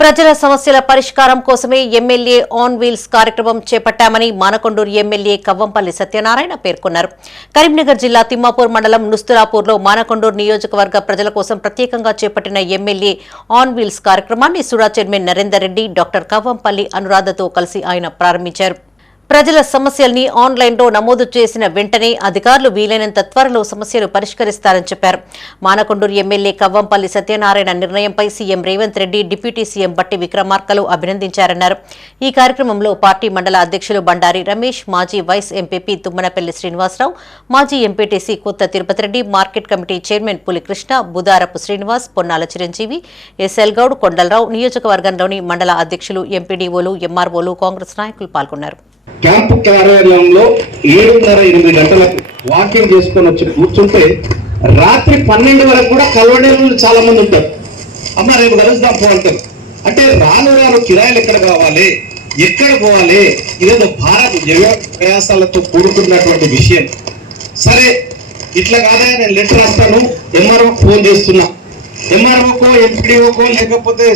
ప్రజల సమస్యల పరిష్కారం కోసమే ఎమ్మెల్యే ఆన్ వీల్స్ కార్యక్రమం చేపట్టామని మానకొండూరు ఎమ్మెల్యే కవ్వంపల్లి సత్యనారాయణ పేర్కొన్నారు. కరీంనగర్ జిల్లా తిమ్మాపూర్ మండలం నుస్తురాపూర్లో మానకొండూరు నియోజకవర్గ ప్రజల కోసం ప్రత్యేకంగా చేపట్టిన ఎమ్మెల్యే ఆన్ వీల్స్ కార్యక్రమాన్ని సుడా చైర్మన్ నరేందర్ రెడ్డి, డాక్టర్ కవ్వంపల్లి అనురాధతో కలిసి ఆయన ప్రారంభించారు. ప్రజల సమస్యల్ని ఆన్లైన్లో నమోదు చేసిన వెంటనే అధికారులు వీలైనంత త్వరలో సమస్యలు పరిష్కరిస్తారని చెప్పారు. మానకొండూరు ఎమ్మెల్యే కవ్వంపల్లి సత్యనారాయణ నిర్ణయంపై CM Revanth Reddy, deputy CM బట్టి విక్రమార్కలు అభినందించారన్నారు. ఈ కార్యక్రమంలో పార్టీ మండల అధ్యక్షులు బండారి రమేష్, మాజీ వైస్ ఎంపీపీ తుమ్మనపల్లి శ్రీనివాసరావు, మాజీ MPTC Kotha Tirupati Reddy, market committee chairman Pulikrishna, Budarapu Srinivas, Ponnala Chiranjeevi, SL Goud, Kondalarao, నియోజకవర్గంలోని మండల అధ్యక్షులు, ఎంపీడీఓలు, ఎంఆర్ఓలు, కాంగ్రెస్ నాయకులు పాల్గొన్నారు. క్యాంపు కార్యాలయంలో 7:30-8 గంటలకు వాకింగ్ చేసుకొని వచ్చి కూర్చుంటే రాత్రి 12 వరకు కూడా కలవడేళ్ళు చాలా మంది ఉంటారు. అమ్మ రేపు కలుద్దాం పోతారు. అంటే రాను రాను కిరాయిలు ఎక్కడ కావాలి, ఎక్కడ పోవాలి, ఇదేదో భారత ప్రయాసాలతో కూడుకున్నటువంటి విషయం. సరే ఇట్లా కాదా, నేను లెటర్ రాస్తాను, ఎంఆర్ఓ ఫోన్ చేస్తున్నా, ఎంఆర్ఓకో ఎంపీడీఓకో లేకపోతే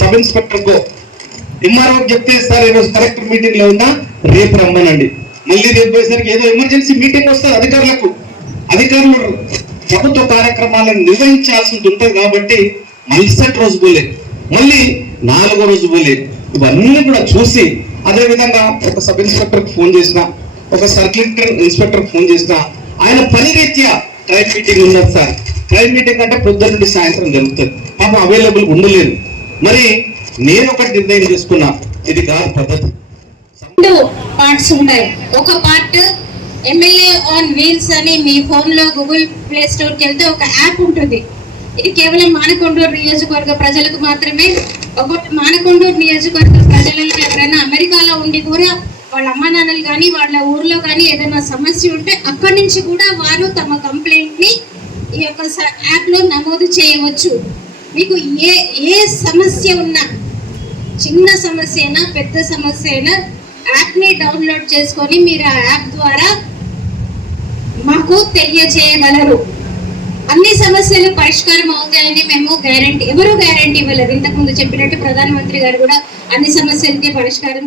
సబ్ ఇన్స్పెక్టర్కో ఎంఆర్ఓకి చెప్తే సార్ ఈరోజు కలెక్టర్ మీటింగ్ లో ఉన్నా రేపు రమ్మనండి. మళ్ళీ రేపు పోయేసరికి ఏదో ఎమర్జెన్సీ మీటింగ్ వస్తుంది అధికారులు ప్రభుత్వ కార్యక్రమాలను నిర్వహించాల్సి ఉంటుంది కాబట్టి మరుసటి రోజు పోలేదు, మళ్ళీ 4వ రోజు పోలేదు. ఇవన్నీ కూడా చూసి అదే విధంగా ఒక సబ్ ఇన్స్పెక్టర్ ఫోన్ చేసిన, ఒక సర్కిల్ ఇన్స్పెక్టర్ ఫోన్ చేసిన, ఆయన పని రీత్యా క్రైమ్ మీటింగ్ ఉన్నది సార్. క్రైమ్ మీటింగ్ అంటే పొద్దున్న నుండి సాయంత్రం జరుగుతుంది, పాపం అవైలబుల్ ఉండలేదు. మరి నేను ఒకటి నిర్ణయం చేసుకున్నా, ఇది కాదు పద్ధతి. 2 పార్ట్స్ ఉంటాయి. ఒక పార్ట్ ఎమ్మెల్యే ఆన్ వీల్స్ అని మీ ఫోన్ లో గూగుల్ ప్లే స్టోర్ కి వెళ్తే ఒక యాప్ ఉంటుంది. ఇది కేవలం మానకొండూరు నియోజకవర్గ ప్రజలకు మాత్రమే. మానకొండూరు నియోజకవర్గ ప్రజలలో ఎవరైనా అమెరికాలో ఉండి కూడా వాళ్ళ అమ్మా నాన్నలు కానీ వాళ్ళ ఊర్లో కానీ ఏదైనా సమస్య ఉంటే అక్కడి నుంచి కూడా వారు తమ కంప్లైంట్ ని ఈ యొక్క యాప్ లో నమోదు చేయవచ్చు. మీకు ఏ సమస్య ఉన్నా, చిన్న సమస్య అయినా పెద్ద సమస్య అయినా యాప్ ని డౌన్లోడ్ చేసుకొని మీరు ఆ యాప్ ద్వారా మాకు తెలియజేయగలరు. అన్ని సమస్యలు పరిష్కారం అవుతాయని మేము ఎవరు గ్యారంటీ ఇవ్వలేదు. ఇంతకుముందు చెప్పినట్టు ప్రధానమంత్రి గారు కూడా అన్ని సమస్యలకి పరిష్కారం